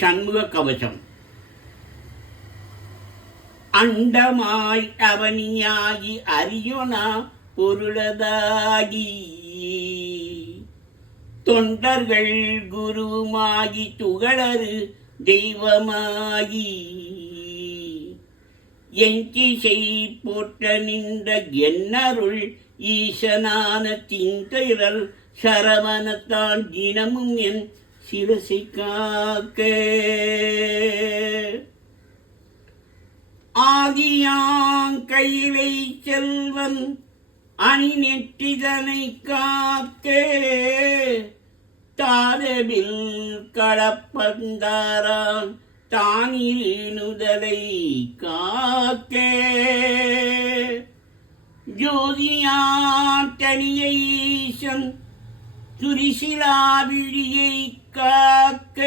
சண்முக கவசம். அண்டமாய் அவனியாகி அறியுனா பொருளதாகி தொண்டர்கள் குருவுமாகி துகளறு தெய்வமாகி எங்கிசை போற்ற நின்ற என்னருள் ஈசனான திந்திரல் சரவணத்தான் தினமும் என் சிரசை காக்க ஆதியாங்கையிலை செல்வன் அணி நெற்றிதனை காக்க தாரபில் களப்பந்தாரான் தானிருநுதலை காக்க ஜோதியான் தனியீசன் துரிசிலாவிழியை காக்க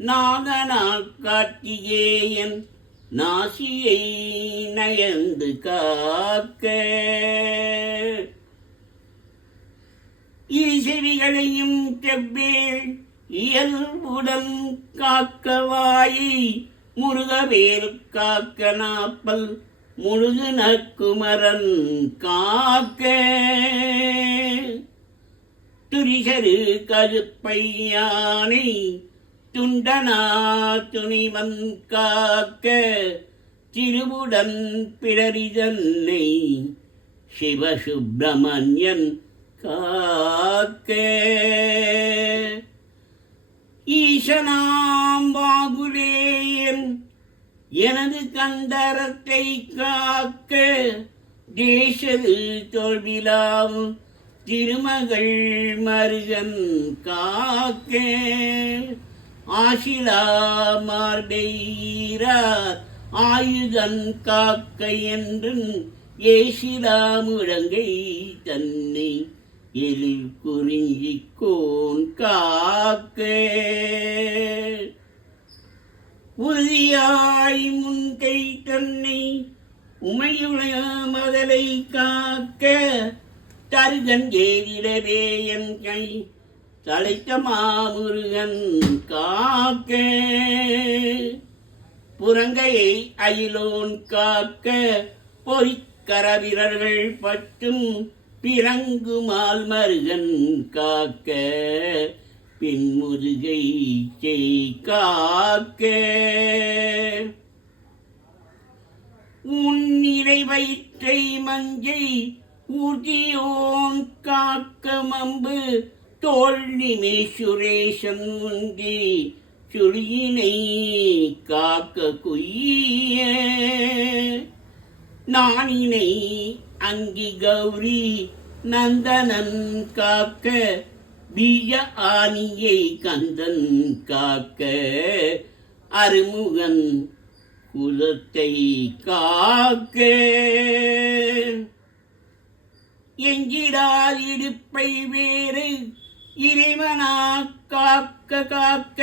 நாகனால் கார்த்திகேயன் நாசியை நயந்து காக்க ஈசெவிகளையும் செவ்வேள் இயல்புடன் காக்கவாயை முருகவேல் காக்க நாப்பல் முழுது நற்குமரன் காக்க துரிசரு கருப்பையானை துண்டனா துணிவன் காக்க திருவுடன் பிடரிதன்னை சிவசுப்பிரமணியன் காக்க ஈசனாம் பாகுலேயன் எனது கந்தரத்தை காக்க தேசது தோல்விலாம் திருமகள் மருகன் காக்க ஆசிலா மார்பெய்ரார் ஆயுதன் காக்க என்றும் ஏசிலா முழங்கை தன்னை எழில் குறிஞ்சிக்கோன் காக்க உறுதியாய் முன்கை தன்னை உமையுடைய மதலை காக்க தருகன் ஏறிடவே என் கை தலைத்த மாமுருகன் காக்க புறங்கையை அயிலோன் காக்க பொறிக்கரவிரர்கள் பற்றும் பிறங்குமால் மருகன் காக்க பின்முதுகை செய் காக்க உன்னிலை வயிற்றை மஞ்சை ஊர்தியோன் காக்க மம்பு தோல் நிமேசுரேசன் உந்தி சுழியினை காக்க குய்ய நானினை அங்கி கௌரி நந்தனன் காக்க பீஜ ஆனியை கந்தன் காக்க அருமுகன் குலத்தை காக்க எங்கிடால் இடுப்பை வேறு இறைவனா காக்க காக்க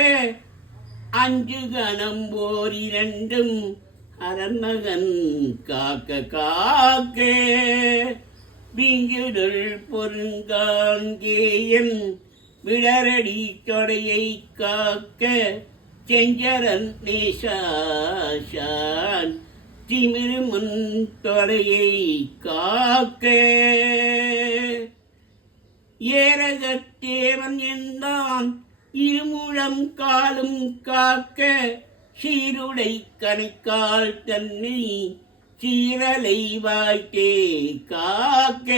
அஞ்சு கணம் ஓரிரண்டும் அரண்மகன் காக்க காக்க வீங்குதல் பொருங்காங்கேயன் விழரடி தொடையை காக்க செஞ்சரன் நேசான் திமிருமுன் தொடையை காக்க ஏரகத்தேவன் என்றான் இருமுழம் காலும் காக்க சீருடை கணைக்கால் தன்னை சீரலை வாய்த்தே காக்க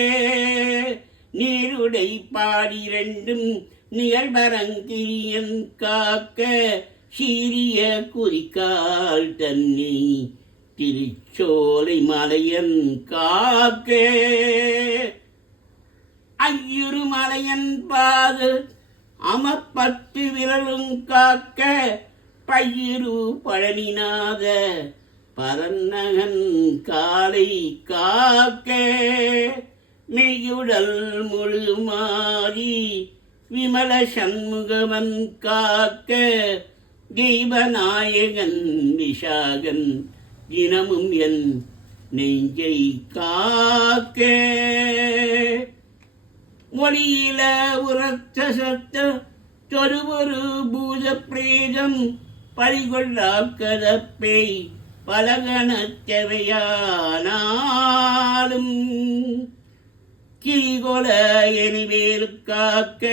நீருடை பாடிரண்டும் நிகழ்பரங்கிரியன் காக்க சீரிய குறிக்கால் தன்னை திருச்சோலை மலையன் காக்க ஐயுறு மலையன் பாது அமப்பட்டு விரலும் காக்க பயிரு பழனிநாத பரநகன் காலை காக்க மெய்யுடல் முழுமாறி விமல சண்முகவன் காக்க தெய்வநாயகன் விஷாகன் தினமும் என் நெஞ்சை காக்க மொழியில உரத்த சத்த தொழுவொரு பூத பிரேதம் பறிகொள்ளா கதப்பேய் பலகணத்தவையானாலும் கிரிகொல எனிவேல் காக்க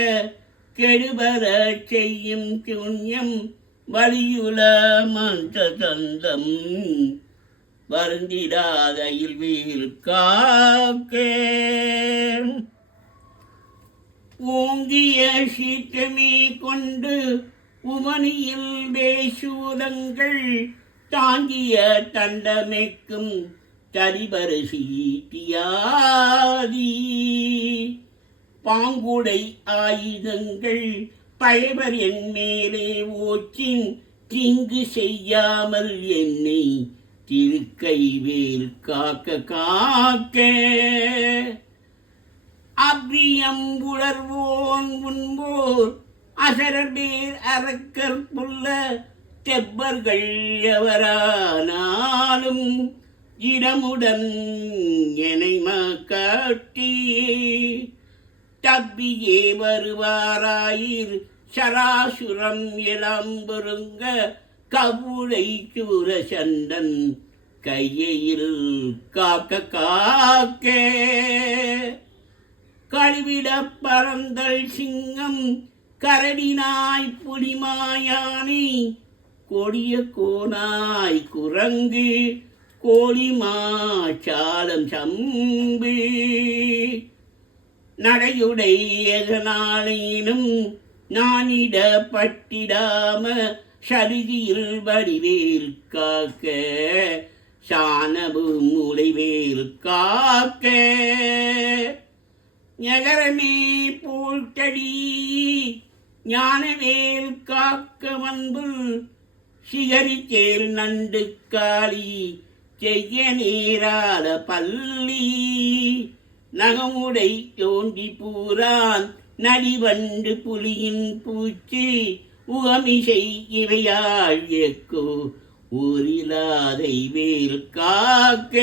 கெடுபர செய்யும் சூன்யம் வலியுல மந்ததந்தம் வருந்திடாத இல்வேல் காக்க ஓங்கிய சீற்றமே கொண்டு உமனியில் வேசூலங்கள் தாங்கிய தண்டமைக்கும் தரிபரு சீட்டியாதி பாங்குடை ஆயுதங்கள் பயவர் என் மேலே ஓச்சின் தீங்கு செய்யாமல் என்னை திருக்கைவேல் காக்க காக்க அப்ரியம் உணர்வோன் உண்போர் அசரர் பேர் அரக்கர் புல்ல தெப்பர்கள் எவரானாலும் இடமுடன் எனை காட்டி தப்பியே வருவாராயிர் சராசுரம் எலாம்பொருங்க கவுளை சூரசண்டன் கையில் காக்க காக்க கழுவிட பறந்தல் சிங்கம் கரடினாய் புலிமாயானி கொடிய கோனாய் குரங்கு கோழிமாச்சாலம் சம்பு நடையுடையதனாலேனும் நானிட பட்டிடாம சருதியில் வடிவேல் காக்க சானபு முளைவேல் காக்க நகரமே போட்டடி ஞானவேல் காக்க வன்புல் சிகரிச்சேல் நண்டு காளி செய்ய நேராத பள்ளி நகமுடை தோண்டி பூரான் நடிவண்டு புலியின் பூச்சி உகமிசை இவையாள் எக்கோ ஊரிலாதை வேல் காக்க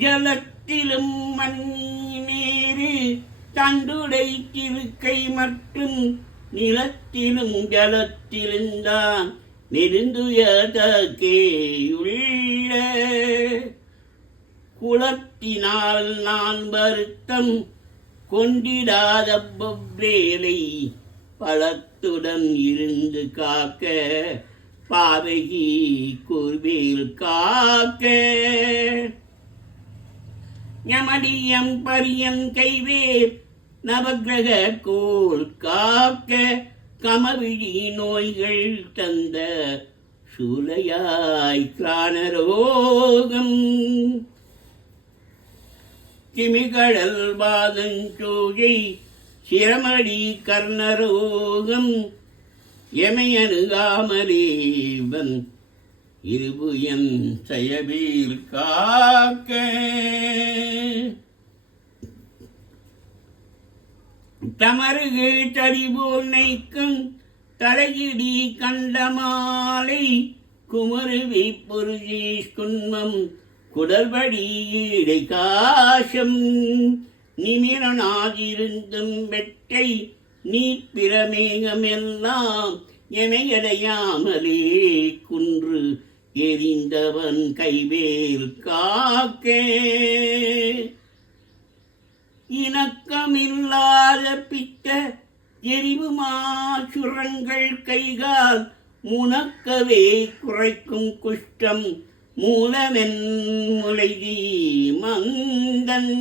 ஜலத்திலும் மண்ணீரு தண்டுடை திருக்கை மற்றும் நிலத்திலும் ஜலத்திலுந்தான் நெருந்துயதற்கே உள்ள குலத்தினால் நான் வருத்தம் கொண்டிடாத பவ்வேலை பலத்துடன் இருந்து காக்க பாவகி கூர்வேல் காக்க யமடியம் பரியன் கைவேர் நவக்கிரக கோல் காக்க கமவிழி நோய்கள் தந்த சூலையாய் கிராணரோகம் திமிகடல் வாதஞ்சோகை சிரமடி கர்ணரோகம் எமையணுகாமலேவன் இருபுயன் செயவேல் காக்க தமருகு தடிபோல் நைக்கும் தலையிடி கண்டமாலை குமருவி பொருஜீஷ் குன்மம் குடல்படி ஈடை காசம் நிமிரனாதிருந்தும் வெட்டை நீட்பிரமேகமெல்லாம் எமையடையாமலே குன்று எரிந்தவன் கைவேல் காக்க இணக்கமில்லாத பித்த எரிவு மாசுரங்கள் கைகால் முனக்கவே குறைக்கும் குஷ்டம் மூலமென் முளைதி மந்தன்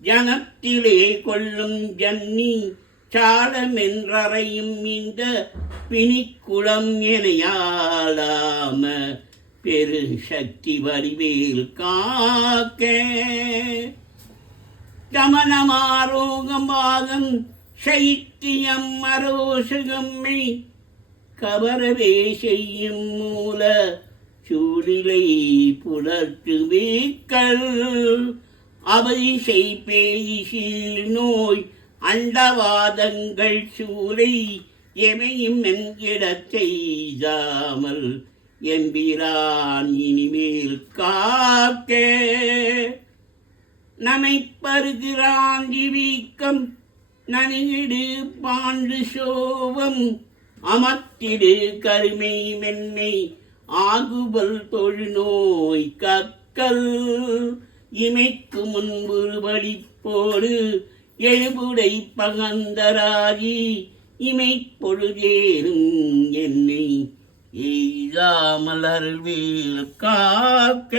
ஜனத்திலே கொள்ளும் ஜன்னி சாலமென்றறையும் இந்த பிணிக்குளம் எனையாளாம பெரு சக்தி வடிவேல் காக்க கமனமாரோகம்பாதம் சைத்தியம் மரோசகம்மை கவரவே செய்யும் மூல சூழிலை புலர்த்து வீக்கல் அவதிசை பேயிசீல் நோய் அண்டவாதங்கள் சூலை எமையும் என்கிடத்தை செய்தாமல் எம்பிரான் இனிமேல் காக்க நமைப்பருகிறான் வீக்கம் நனியிடு பாண்டு சோவம் அமர்த்திடு கருமை மென்மை ஆகுபல் தொழுநோய் கக்கல் இமைக்கு முன்புருபடி போடு எழுபுடை பகந்தராகி இமைப்பொழுதேறும் என்னை எய்தாமலர்வேல் காக்க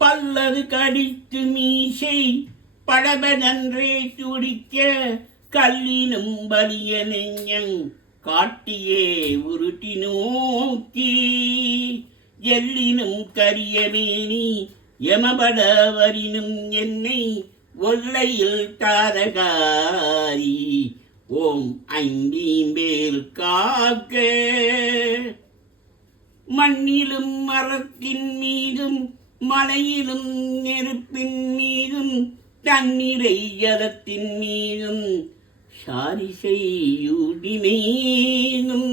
பல்லது கடித்து மீசை படபென்றே துடிக்க கல்லினும் வலிய நெஞ்சங் காட்டியே உருட்டி நோக்கி எல்லினும் கரியமேனி யமபடவரினும் என்னை ஒல்லையில் தாரகாரி ஓம் ஐந்தீம்பேல் காக்க மண்ணிலும் மரத்தின் மீதும் மலையிலும் நெருப்பின் மீதும் தண்ணீரை ஜலத்தின் மீதும் சாரிசையுடிமேனும்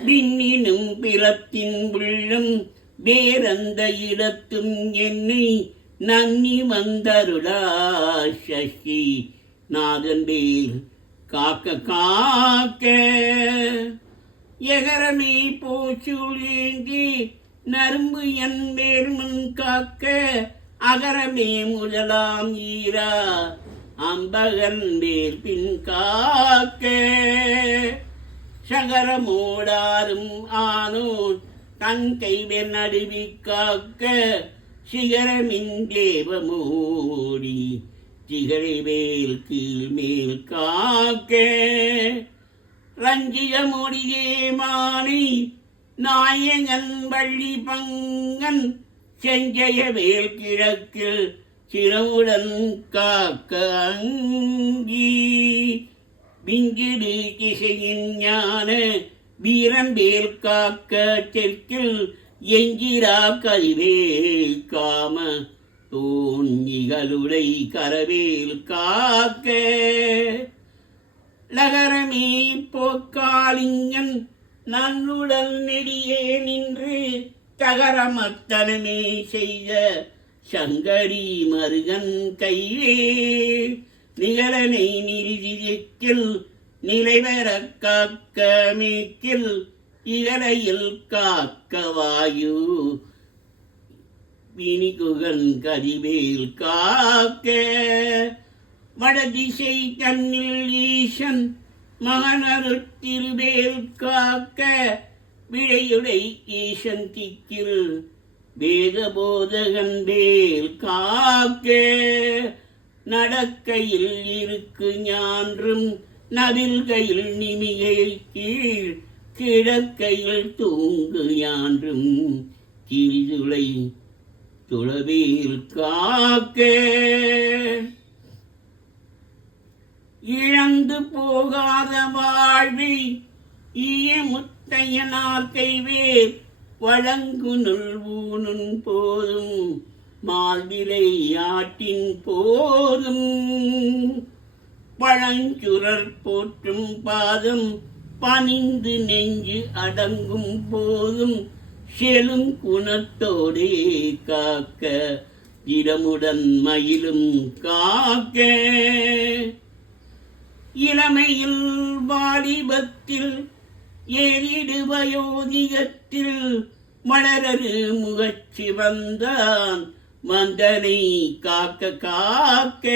விண்ணினும் பிறத்தின் உள்ளம் வேறந்த இடத்தும் என்னை நன்னி வந்தருளா சசி நாதன் பேர் காக்க காக்க எகரமே போச்சுழேந்தி நரும்பு என் வேர்மன் காக்க அகரமே முதலாம் ஈரா அம்பகன் வேர் பின் காக்க சகரமோடாரும் ஆனோன் தன் கைவென் நடுவி காக்க சிகரமின் தேவமோடி திகழைவேல் கீழ்மேல் காக்க ரஞ்சித மொழியே மாணி நாயகன் வள்ளி பங்கன் செஞ்சய வேல் கிழக்கில் சிரமுடன் காக்க அங்கி விங்கிடு திசையின் ஞான வீரன் வேல் காக்க தெற்கில் எஞ்சிரா கரிவேல் காம தோன்னிகளுடை கரவேல் காக்க லகரமே போக்காளிங்கன் நன்னுடல் நெடியே நின்று தகரமத்தனமே செய்த சங்கரி மருகன் கைவே நிகழனை நிறுதிக்கில் நிலைவர காக்க மேக்கில் இகலையில் காக்க வாயு வினிகுகன் கதிவேல் காக்க வடதிசை தன்னில் ஈசன் மகனருத்திருவேல் காக்க விழையுடை ஈசன் திக்கில் வேதபோதகன் வேல் காக்க நடக்கையில் இருக்கு ஞான்றும் நவில்கையில் நிமிகை கீழ் கிழக்கையில் தூங்கு யான்றும் கிரிதுளை துளவேல் காக்க இழந்து போகாத வாழ்வி ஈய முத்தையனார் கைவேல் வழங்குனுள் ஊனுன் போதும் மால்விலை ஆட்டின் போதும் பழஞ்சுரர் போற்றும் பாதம் பணிந்து நெஞ்சு அடங்கும் போதும் செலும் குணத்தோடே காக்க இடமுடன் மயிலும் காக்க இளமையில் வாலிபத்தில் ஏறிடு வயோதிகத்தில் மலரரு முகச்சி வந்தான் மந்தனை காக்க காக்க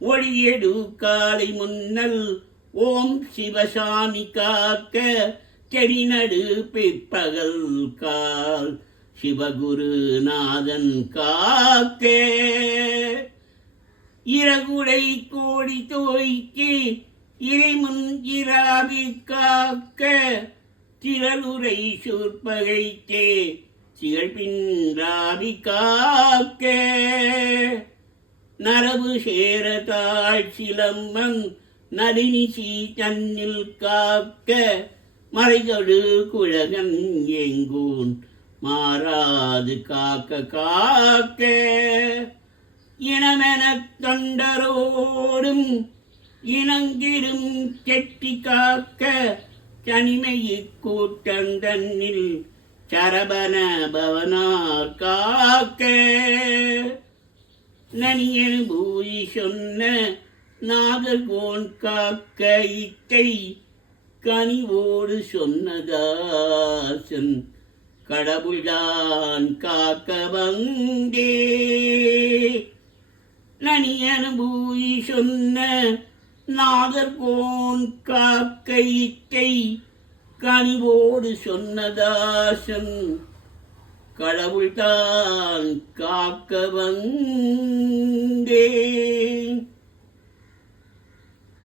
ஒளியெடு காலை முன்னல் ஓம் சிவசாமி காக்க தெரிநடு பிற்பகல் கால் சிவகுருநாதன் காக்க இறகுடை கோடி தோய்க்கு இறைமுன் இராவி காக்க திரளுரை சூர்பகைத்தே சிகழ்பின் ராவி காக்க நரபு சேர தாழ் சிலம்பன் நளினிசி தன்னில் காக்க மறைதொடு குழகன் எங்கூன் மாறாது காக்க காக்க இனமெனத் தொண்டரோடும் இனங்கிடும் கெட்டி காக்க தனிமையிற் கூட்டந்தன்னில் சரபண பவனார் காக்க நனியன் பூரி சொன்ன நாகர்கோன் காக்க இத்தை கனிவோடு சொன்னதாசன் கடவுள்தான் காக்க வந்தே. நனியன் பூரி சொன்ன நாகர்கோன் காக்க இத்தை கனிவோடு சொன்னதாசன் கடவுள்தான் காக்க வந்தே.